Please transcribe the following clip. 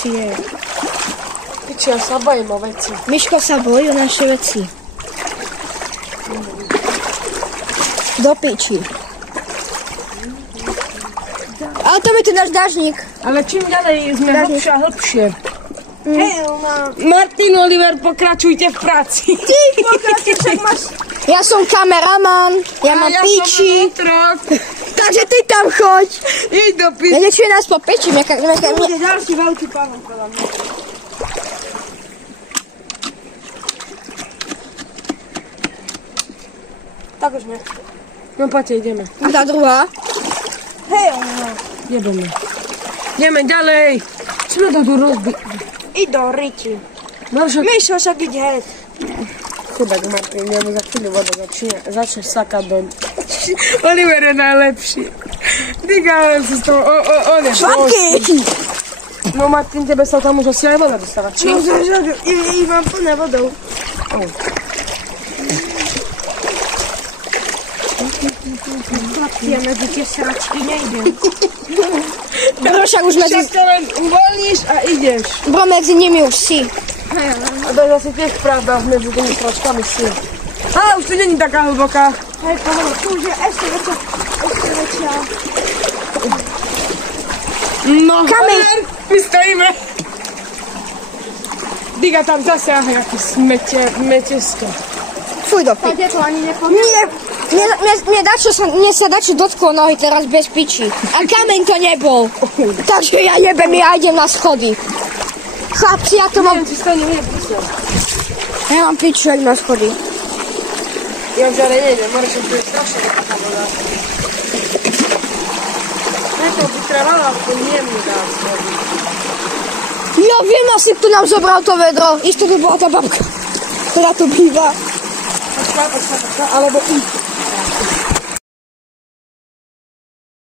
Je. Piči, ja sa bojím o veci. Miško sa bojí o naše veci. Do piči. Ale to je tu náš dážnik. Ale čím ďalej sme hlbšie a hlbšie. Hej, Martin, Oliver, pokračujte v práci. ty pokračuj, však máš... Ja som kameraman, ja mám piči. Takže ty tam choď. Jej do piči. Ja nečujem nás po piči. Bude ďalší veľký pavúk podľa mňa. Tak už ne. No poďte, ideme. A tá druhá? Hej, jedeme. Ideme ďalej. Čo to tu rozbi... I do riči. No však... Mišo, však ide hej. Chudák Martin, nemu za chvíľu voda začne sakať do... Oliver je najlepší. Díka, on sa s toho... On je Švapky! No Martin, tebe sa tam už asi aj voda dostáva, či? No, ich mám plné vodou. Ja medzi tie sračky nejdem. Bro, však už medzi... Však to len uvoľníš a ideš. Bro, medzi nimi už si. A to je zase tiež pravda medzi tými sračkami si. Ale už tu není taká hlboká. Hej, pohoda, tu už je ešte väčšia. No, Oliver, my stojíme. Diga tam zase ahoj, aký smetesko. Fuj do piči. To ani nepoviem. Mne sa dačo dotklo nohy teraz bez piči. A kameň to nebol. Takže ja jebem, ja idem na schody. Chlapci, ja to mám... Neviem, či stane nebudem. Ja mám piču, jak na schody. Ja už ale nejdem, Marešo, to je strašne taká voda. Preto by trvala, aspoň jemne dá schody. Ja viem, asi tu nám zobral to vedro. Isto tu bola tá babka, ktorá tu býva. Počká, alebo ísť.